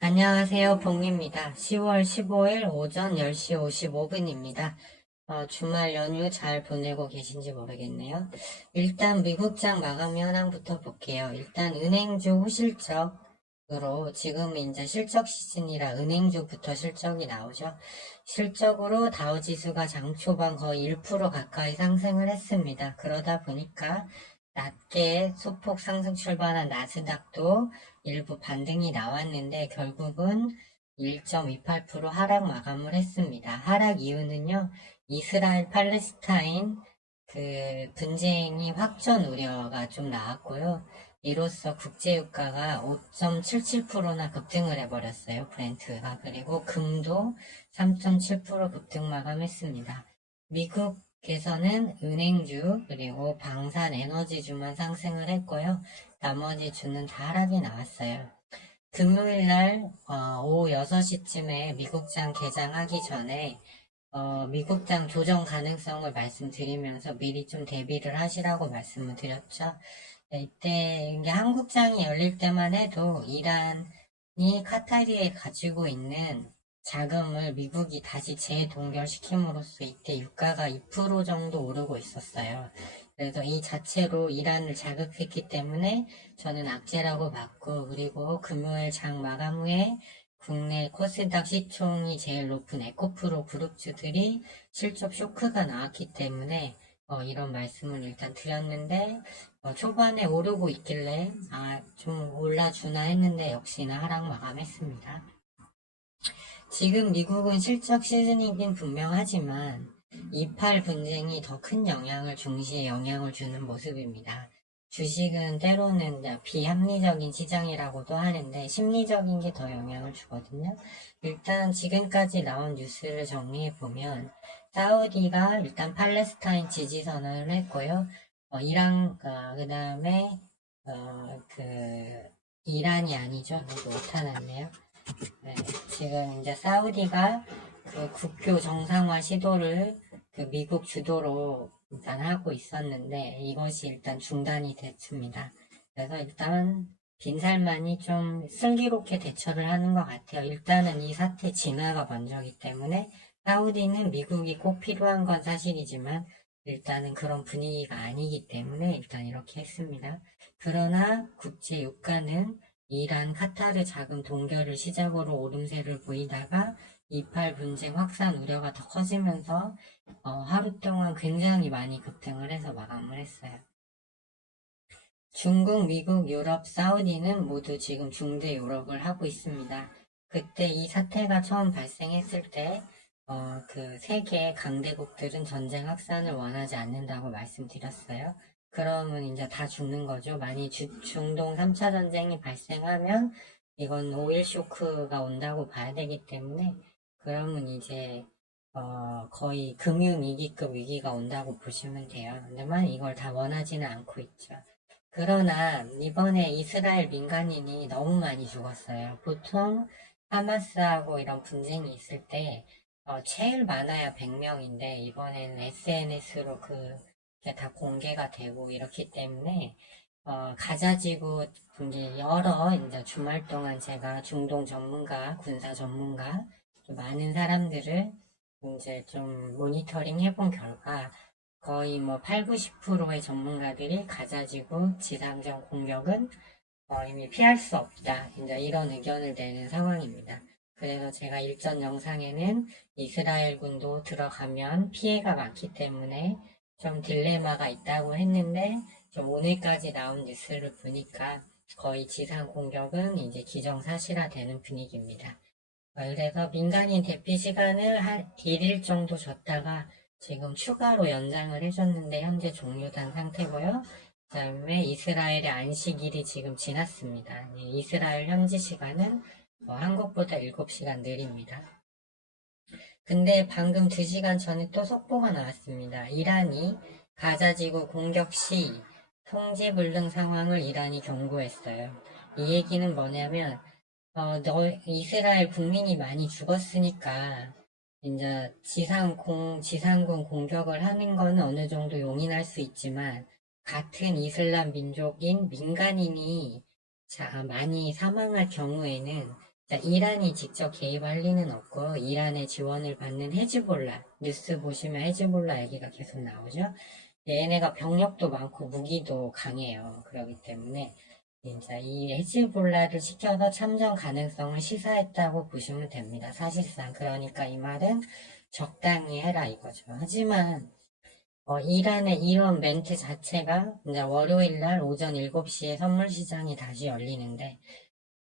안녕하세요, 봉입니다. 10월 15일 오전 10시 55분입니다. 주말 연휴 잘 보내고 계신지 모르겠네요. 일단 미국장 마감 현황부터 볼게요. 일단 은행주 호실적으로 지금 이제 실적 시즌이라 은행주부터 실적이 나오죠. 실적으로 다우지수가 장 초반 거의 1% 가까이 상승을 했습니다. 그러다 보니까 낮게 소폭 상승 출발한 나스닥도 일부 반등이 나왔는데 결국은 1.28% 하락 마감을 했습니다. 하락 이유는요, 이스라엘 팔레스타인 분쟁이 확전 우려가 좀 나왔고요. 이로써 국제유가가 5.77%나 급등을 해버렸어요. 브렌트가. 그리고 금도 3.7% 급등 마감했습니다. 미국에서는 은행주 그리고 방산 에너지주만 상승을 했고요. 나머지 주는 다 하락이 나왔어요. 금요일날 오후 6시쯤에 미국장 개장하기 전에 미국장 조정 가능성을 말씀드리면서 미리 좀 대비를 하시라고 말씀을 드렸죠. 네, 이때 이게 한국장이 열릴 때만 해도 이란이 카타리에 가지고 있는 자금을 미국이 다시 재동결시킴으로써 이때 유가가 2% 정도 오르고 있었어요. 그래서 이 자체로 이란을 자극했기 때문에 저는 악재라고 봤고, 그리고 금요일 장 마감 후에 국내 코스닥 시총이 제일 높은 에코프로 그룹주들이 실적 쇼크가 나왔기 때문에 이런 말씀을 일단 드렸는데, 초반에 오르고 있길래 좀 올라주나 했는데 역시나 하락 마감했습니다. 지금 미국은 실적 시즌이긴 분명하지만 28 분쟁이 더 큰 영향을 중시에 영향을 주는 모습입니다. 주식은 때로는 비합리적인 시장이라고도 하는데 심리적인 게 더 영향을 주거든요. 일단 지금까지 나온 뉴스를 정리해보면 사우디가 일단 팔레스타인 지지 선언을 했고요. 이란, 그 다음에 이란이 아니죠. 이거 못하났네요. 네, 지금 이제 사우디가 그 국교 정상화 시도를 그 미국 주도로 일단 하고 있었는데 이것이 일단 중단이 됐습니다. 그래서 일단 빈살만이 좀 슬기롭게 대처를 하는 것 같아요. 일단은 이 사태 진화가 먼저기 때문에 사우디는 미국이 꼭 필요한 건 사실이지만 일단은 그런 분위기가 아니기 때문에 일단 이렇게 했습니다. 그러나 국제 유가는 이란, 카타르 자금 동결을 시작으로 오름세를 보이다가 이팔 분쟁 확산 우려가 더 커지면서 하루 동안 굉장히 많이 급등을 해서 마감을 했어요. 중국, 미국, 유럽, 사우디는 모두 지금 중대 유럽을 하고 있습니다. 그때 이 사태가 처음 발생했을 때, 그 세계 강대국들은 전쟁 확산을 원하지 않는다고 말씀드렸어요. 그러면 이제 다 죽는 거죠. 만약 중동 3차 전쟁이 발생하면 이건 오일 쇼크가 온다고 봐야 되기 때문에 그러면 이제 거의 금융위기급 위기가 온다고 보시면 돼요. 하지만 이걸 다 원하지는 않고 있죠. 그러나 이번에 이스라엘 민간인이 너무 많이 죽었어요. 보통 하마스하고 이런 분쟁이 있을 때 제일 많아야 100명인데 이번에는 SNS로 그게 다 공개가 되고 이렇기 때문에 가자지구 이제 여러 이제 주말 동안 제가 중동 전문가, 군사 전문가 많은 사람들을 이제 좀 모니터링 해본 결과 거의 뭐 8, 90%의 전문가들이 가자지구 지상전 공격은 이미 피할 수 없다. 이제 이런 의견을 내는 상황입니다. 그래서 제가 일전 영상에는 이스라엘 군도 들어가면 피해가 많기 때문에 좀 딜레마가 있다고 했는데 좀 오늘까지 나온 뉴스를 보니까 거의 지상 공격은 이제 기정사실화 되는 분위기입니다. 그래서 민간인 대피 시간을 한 1일 정도 줬다가 지금 추가로 연장을 해줬는데 현재 종료된 상태고요. 그 다음에 이스라엘의 안식일이 지금 지났습니다. 이스라엘 현지 시간은 한국보다 7시간 느립니다. 근데 방금 2시간 전에 또 속보가 나왔습니다. 이란이 가자지구 공격 시 통제불능 상황을 이란이 경고했어요. 이 얘기는 뭐냐면 이스라엘 국민이 많이 죽었으니까, 이제 지상군 공격을 하는 건 어느 정도 용인할 수 있지만, 같은 이슬람 민족인 민간인이 많이 사망할 경우에는 자, 이란이 직접 개입할 리는 없고 이란의 지원을 받는 헤즈볼라, 뉴스 보시면 헤즈볼라 얘기가 계속 나오죠. 얘네가 병력도 많고 무기도 강해요. 그렇기 때문에 이제 이 헤즈볼라를 시켜서 참전 가능성을 시사했다고 보시면 됩니다. 사실상 그러니까 이 말은 적당히 해라 이거죠. 하지만 이란의 이런 멘트 자체가 이제 월요일 날 오전 7시에 선물 시장이 다시 열리는데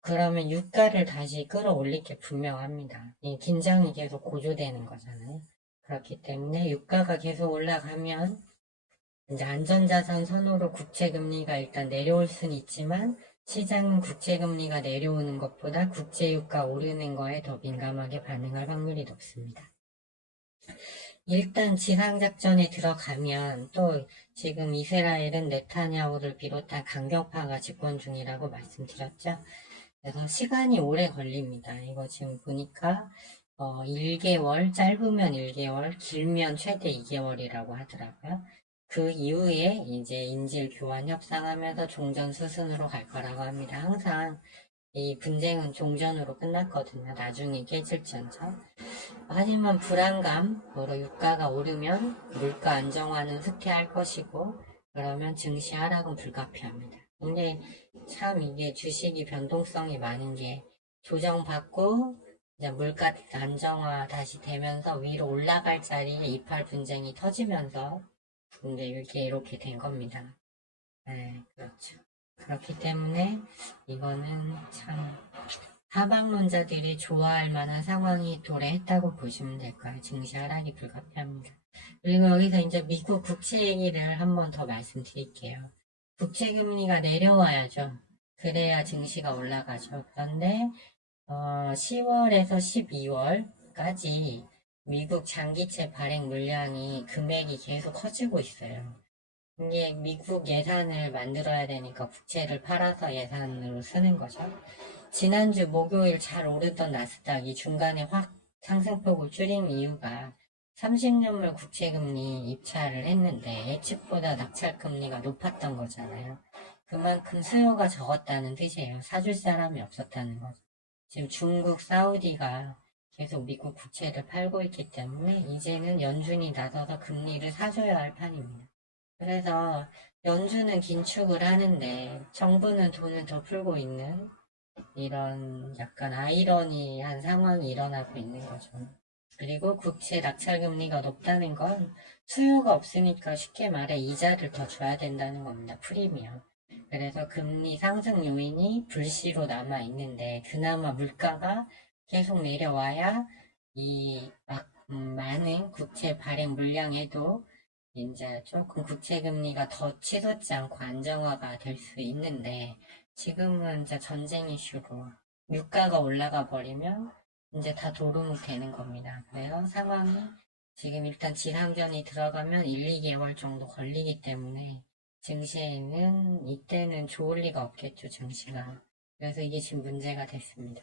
그러면 유가를 다시 끌어올릴 게 분명합니다. 이 긴장이 계속 고조되는 거잖아요. 그렇기 때문에 유가가 계속 올라가면 이제 안전자산 선호로 국채금리가 일단 내려올 수는 있지만 시장은 국채금리가 내려오는 것보다 국제유가 오르는 거에 더 민감하게 반응할 확률이 높습니다. 일단 지상작전에 들어가면 또 지금 이스라엘은 네타냐후를 비롯한 강경파가 집권 중이라고 말씀드렸죠. 그래서 시간이 오래 걸립니다. 이거 지금 보니까 1개월, 짧으면 1개월, 길면 최대 2개월이라고 하더라고요. 그 이후에 이제 인질 교환 협상하면서 종전 수순으로 갈 거라고 합니다. 항상 이 분쟁은 종전으로 끝났거든요. 나중에 깨질지언정. 하지만 불안감으로 유가가 오르면 물가 안정화는 후퇴할 것이고 그러면 증시 하락은 불가피합니다. 근데 참 이게 주식이 변동성이 많은 게 조정받고 이제 물가 안정화 다시 되면서 위로 올라갈 자리에 이팔 분쟁이 터지면서 근데 이렇게 된 겁니다. 네, 그렇죠. 그렇기 때문에 이거는 참 하방론자들이 좋아할 만한 상황이 도래했다고 보시면 될까요? 증시 하락이 불가피합니다. 그리고 여기서 이제 미국 국채 얘기를 한 번 더 말씀드릴게요. 국채 금리가 내려와야죠. 그래야 증시가 올라가죠. 그런데 10월에서 12월까지 미국 장기채 발행 물량이 금액이 계속 커지고 있어요. 이게 미국 예산을 만들어야 되니까 국채를 팔아서 예산으로 쓰는 거죠. 지난주 목요일 잘 오르던 나스닥이 중간에 확 상승폭을 줄인 이유가 30년물 국채금리 입찰을 했는데 예측보다 낙찰금리가 높았던 거잖아요. 그만큼 수요가 적었다는 뜻이에요. 사줄 사람이 없었다는 거죠. 지금 중국, 사우디가 계속 미국 국채를 팔고 있기 때문에 이제는 연준이 나서서 금리를 사줘야 할 판입니다. 그래서 연준은 긴축을 하는데 정부는 돈을 더 풀고 있는 이런 약간 아이러니한 상황이 일어나고 있는 거죠. 그리고 국채 낙찰금리가 높다는 건 수요가 없으니까 쉽게 말해 이자를 더 줘야 된다는 겁니다. 프리미엄. 그래서 금리 상승 요인이 불씨로 남아 있는데 그나마 물가가 계속 내려와야 이 많은 국채 발행 물량에도 이제 조금 국채 금리가 더 치솟지 않고 안정화가 될 수 있는데 지금은 이제 전쟁 이슈로 유가가 올라가 버리면 이제 다 도루묵 되는 겁니다. 그래서 상황이 지금 일단 지상전이 들어가면 1, 2개월 정도 걸리기 때문에 증시에는 이때는 좋을 리가 없겠죠, 증시가. 그래서 이게 지금 문제가 됐습니다.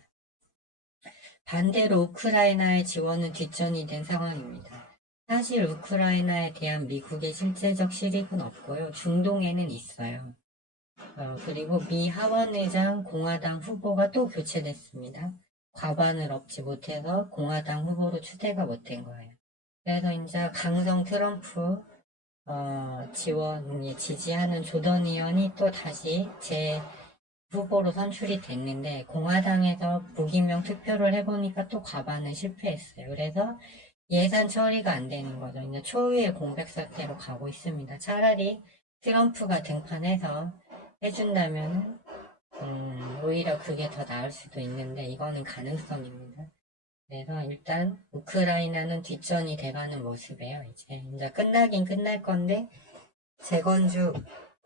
반대로 우크라이나의 지원은 뒷전이 된 상황입니다. 사실 우크라이나에 대한 미국의 실제적 실익은 없고요. 중동에는 있어요. 그리고 미 하원의장 공화당 후보가 또 교체됐습니다. 과반을 얻지 못해서 공화당 후보로 추대가 못된 거예요. 그래서 이제 강성 트럼프 지원이 지지하는 조던 의원이 또 다시 제 후보로 선출이 됐는데 공화당에서 무기명 투표를 해보니까 또 과반은 실패했어요. 그래서 예산 처리가 안 되는 거죠. 이제 초유의 공백 상태로 가고 있습니다. 차라리 트럼프가 등판해서 해준다면 오히려 그게 더 나을 수도 있는데 이거는 가능성입니다. 그래서 일단 우크라이나는 뒷전이 돼가는 모습이에요. 이제 끝나긴 끝날 건데 재건주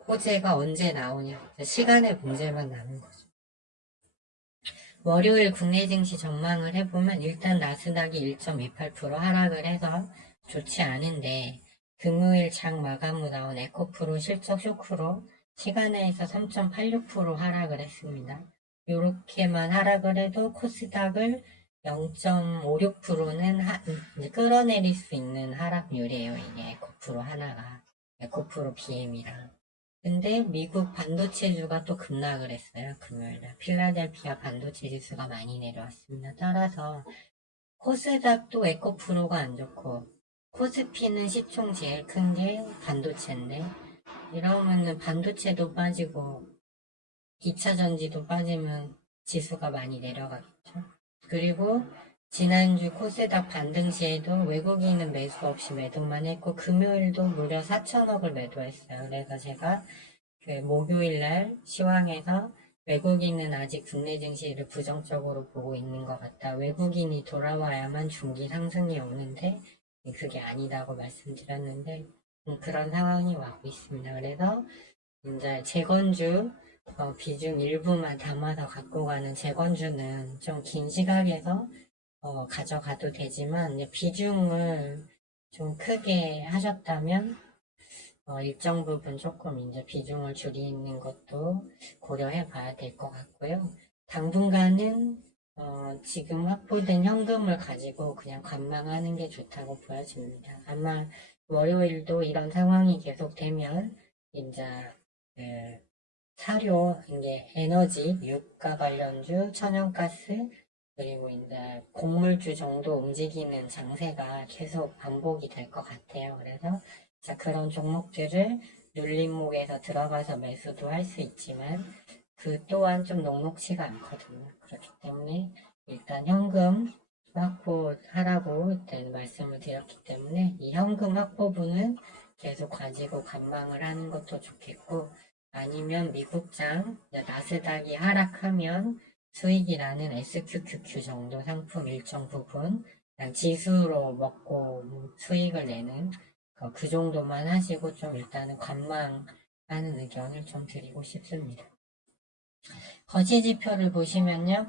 호재가 언제 나오냐 시간의 문제만 남은 거죠. 월요일 국내 증시 전망을 해보면 일단 나스닥이 1.28% 하락을 해서 좋지 않은데 금요일 장 마감 후 나온 에코프로 실적 쇼크로 시간에서 3.86% 하락을 했습니다. 이렇게만 하락을 해도 코스닥을 0.56%는 끌어내릴 수 있는 하락률이에요. 이게 에코프로 하나가 에코프로 BM이랑 근데 미국 반도체주가 또 급락을 했어요. 금요일날. 필라델피아 반도체 지수가 많이 내려왔습니다. 따라서 코스닥도 에코프로가 안 좋고 코스피는 시총 제일 큰 게 반도체인데 이러면은 반도체도 빠지고 2차전지도 빠지면 지수가 많이 내려가겠죠. 그리고 지난주 코스닥 반등 시에도 외국인은 매수 없이 매도만 했고 금요일도 무려 4천억을 매도했어요. 그래서 제가 그 목요일날 시황에서 외국인은 아직 국내 증시를 부정적으로 보고 있는 것 같다. 외국인이 돌아와야만 중기 상승이 오는데 그게 아니다고 말씀드렸는데 그런 상황이 와고 있습니다. 그래서 이제 재건주 비중 일부만 담아서 갖고 가는 재건주는 좀 긴 시각에서 가져가도 되지만 이제 비중을 좀 크게 하셨다면 일정 부분 조금 이제 비중을 줄이는 것도 고려해 봐야 될 것 같고요. 당분간은 지금 확보된 현금을 가지고 그냥 관망하는 게 좋다고 보여집니다. 아마 월요일도 이런 상황이 계속되면 이제 그 사료, 이제 에너지, 유가 관련주, 천연가스, 그리고 이제 곡물주 정도 움직이는 장세가 계속 반복이 될 것 같아요. 그래서 자, 그런 종목들을 눌림목에서 들어가서 매수도 할 수 있지만 그 또한 좀 녹록치가 않거든요. 그렇기 때문에 일단 현금 확보하라고 일단 말씀을 드렸기 때문에 이 현금 확보분은 계속 가지고 관망을 하는 것도 좋겠고 아니면 미국장 나스닥이 하락하면 수익이 나는 SQQQ 정도 상품 일정 부분 그냥 지수로 먹고 수익을 내는 그 정도만 하시고 좀 일단은 관망하는 의견을 좀 드리고 싶습니다. 거시지표를 보시면요.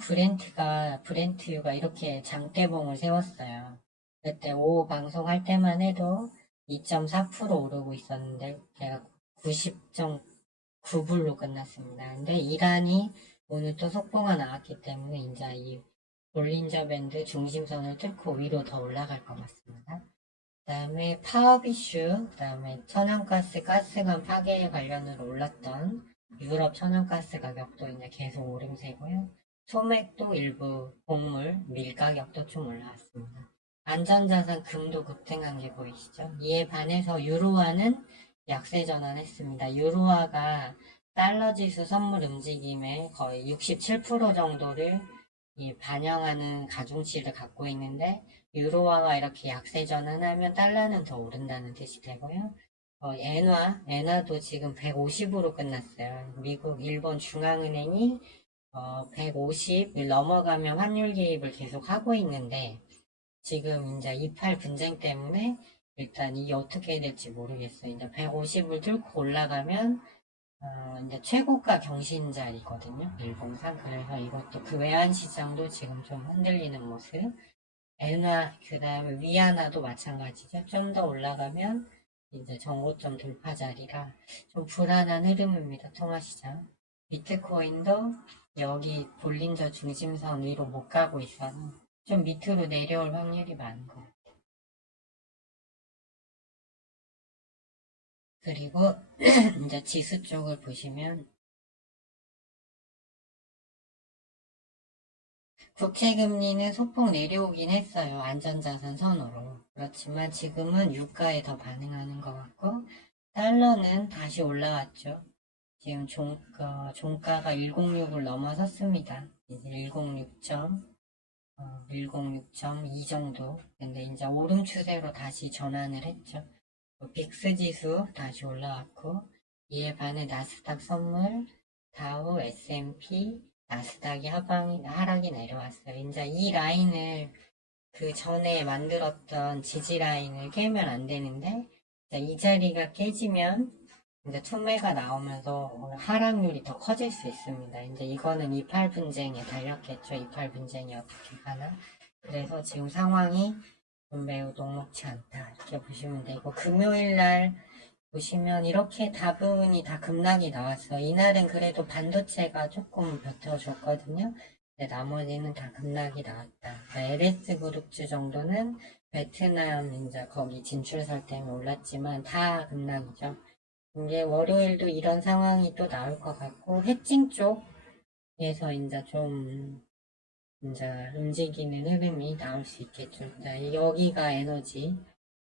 브렌트유가 이렇게 장대봉을 세웠어요. 그때 오후 방송할 때만 해도 2.4% 오르고 있었는데 제가 90.9불로 끝났습니다. 근데 이란이 오늘 또 속보가 나왔기 때문에 이제 이 볼린저 밴드 중심선을 뚫고 위로 더 올라갈 것 같습니다. 그 다음에 파업 이슈, 그 다음에 천연가스, 가스관 파괴 관련으로 올랐던 유럽 천연가스 가격도 이제 계속 오름세고요. 소맥도 일부 곡물, 밀 가격도 좀 올라왔습니다. 안전자산 금도 급등한 게 보이시죠? 이에 반해서 유로화는 약세 전환했습니다. 유로화가 달러 지수 선물 움직임의 거의 67% 정도를 반영하는 가중치를 갖고 있는데 유로화가 이렇게 약세 전환하면 달러는 더 오른다는 뜻이 되고요. 엔화도 지금 150으로 끝났어요. 미국, 일본 중앙은행이 150을 넘어가면 환율 개입을 계속 하고 있는데 지금 이제 이팔 분쟁 때문에 일단 이게 어떻게 될지 모르겠어요. 이제 150을 뚫고 올라가면 이제 최고가 경신 자리거든요. 일봉상. 그래서 이것도 그 외환 시장도 지금 좀 흔들리는 모습. 엔화, 그 다음에 위안화도 마찬가지죠. 좀 더 올라가면 이제 정고점 돌파 자리라 좀 불안한 흐름입니다. 통화시장. 비트코인도 여기 볼린저 중심선 위로 못 가고 있어서 좀 밑으로 내려올 확률이 많은 것 같아요. 그리고 이제 지수 쪽을 보시면 국채금리는 소폭 내려오긴 했어요. 안전자산 선호로. 그렇지만 지금은 유가에 더 반응하는 것 같고 달러는 다시 올라왔죠. 지금 종가가 106을 넘어섰습니다. 이제 106.2 정도. 근데 이제 오름 추세로 다시 전환을 했죠. 빅스 지수 다시 올라왔고 이에 반해 나스닥 선물, 다우, S&P, 나스닥이 하락이 내려왔어요. 이제 이 라인을 그 전에 만들었던 지지 라인을 깨면 안 되는데 이 자리가 깨지면 이제 투매가 나오면서 하락률이 더 커질 수 있습니다. 이제 이거는 이팔 분쟁에 달렸겠죠. 이팔 분쟁이 어떻게 가나. 그래서 지금 상황이 매우 녹록치 않다. 이렇게 보시면 되고 금요일 날 보시면 이렇게 다분히 다 급락이 나왔어요. 이날은 그래도 반도체가 조금 버텨줬거든요. 근데 나머지는 다 급락이 나왔다. LS 그룹주 정도는 베트남 이제 거기 진출설 때문에 올랐지만 다 급락이죠. 이제 월요일도 이런 상황이 또 나올 것 같고, 해칭 쪽에서 이제 좀, 이제 움직이는 흐름이 나올 수 있겠죠. 자, 여기가 에너지,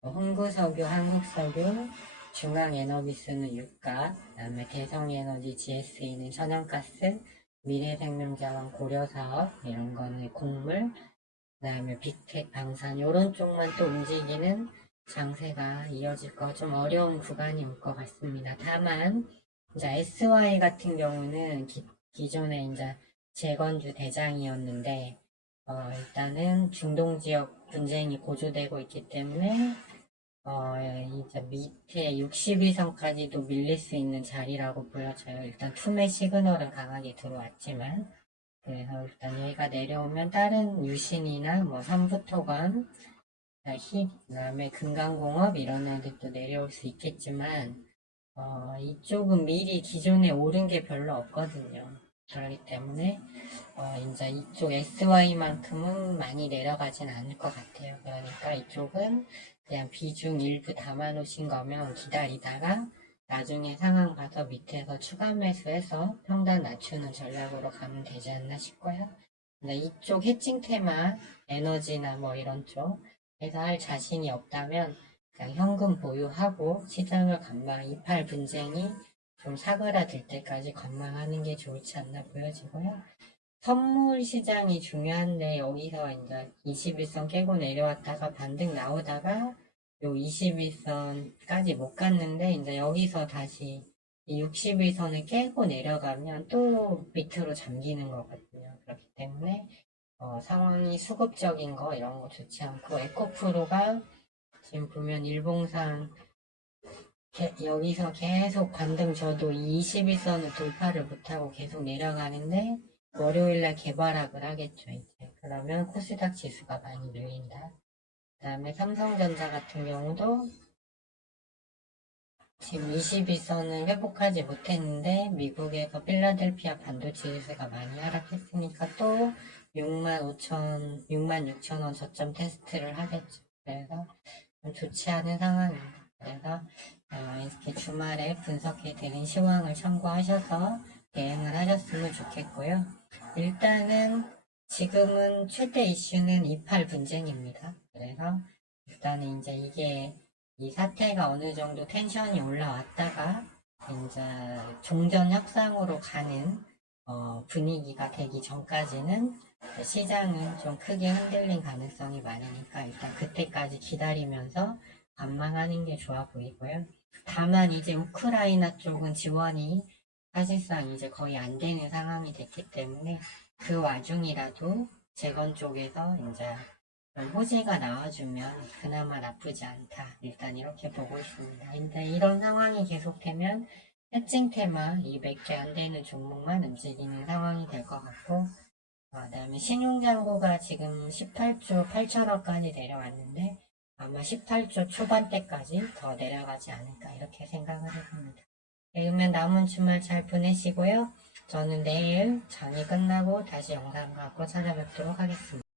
흥구석유, 한국석유, 중앙에너비스는 유가, 그다음에 대성에너지, GSE는 천연가스, 미래생명자원, 고려사업 이런 거는 곡물, 그다음에 빅텍, 방산 이런 쪽만 또 움직이는 장세가 이어질 거 좀 어려운 구간이 올 것 같습니다. 다만 이제 SY 같은 경우는 기존에 이제 재건주 대장이었는데 일단은 중동 지역 분쟁이 고조되고 있기 때문에 이제 밑에 62선까지도 밀릴 수 있는 자리라고 보여져요. 일단 투매 시그널은 강하게 들어왔지만 그래서 일단 얘가 내려오면 다른 유신이나 뭐 삼부토건, 그다음에 금강공업 이런 애들도 내려올 수 있겠지만 이쪽은 미리 기존에 오른 게 별로 없거든요. 그렇기 때문에 이제 이쪽 SY만큼은 많이 내려가진 않을 것 같아요. 그러니까 이쪽은 그냥 비중 일부 담아놓으신 거면 기다리다가 나중에 상황 봐서 밑에서 추가 매수해서 평단 낮추는 전략으로 가면 되지 않나 싶고요. 근데 이쪽 해칭 테마, 에너지나 뭐 이런 쪽에서 할 자신이 없다면 그냥 현금 보유하고 시장을 이팔 분쟁이 좀 사그라들 때까지 관망하는 게 좋지 않나 보여지고요. 선물 시장이 중요한데 여기서 이제 21선 깨고 내려왔다가 반등 나오다가 요 21선까지 못 갔는데 이제 여기서 다시 이 61선을 깨고 내려가면 또 밑으로 잠기는 거거든요. 그렇기 때문에 상황이 수급적인 거 이런 거 좋지 않고 에코프로가 지금 보면 일봉상 여기서 계속 반등 저도 이 21선을 돌파를 못하고 계속 내려가는데 월요일날 개발학을 하겠죠 이제. 그러면 코스닥 지수가 많이 밀린다. 그 다음에 삼성전자 같은 경우도 지금 21선을 회복하지 못했는데 미국에서 필라델피아 반도체 지수가 많이 하락했으니까 또 66,000원 저점 테스트를 하겠죠. 그래서 좀 좋지 않은 상황입니다. 그래서 이렇게 주말에 분석해드린 시황을 참고하셔서 대응을 하셨으면 좋겠고요. 일단은 지금은 최대 이슈는 이팔 분쟁입니다. 그래서 일단은 이제 이게 이 사태가 어느 정도 텐션이 올라왔다가 이제 종전 협상으로 가는 분위기가 되기 전까지는 시장은 좀 크게 흔들린 가능성이 많으니까 일단 그때까지 기다리면서 관망하는 게 좋아 보이고요. 다만 이제 우크라이나 쪽은 지원이 사실상 이제 거의 안 되는 상황이 됐기 때문에 그 와중이라도 재건 쪽에서 이제 호재가 나와주면 그나마 나쁘지 않다. 일단 이렇게 보고 있습니다. 근데 이런 상황이 계속되면 해칭 테마 이 몇 개 안 되는 종목만 움직이는 상황이 될 것 같고 그다음에 신용장고가 지금 18조 8천억까지 내려왔는데 아마 18조 초반대까지 더 내려가지 않을까 이렇게 생각을 해봅니다. 그러면 남은 주말 잘 보내시고요. 저는 내일 장이 끝나고 다시 영상 갖고 찾아뵙도록 하겠습니다.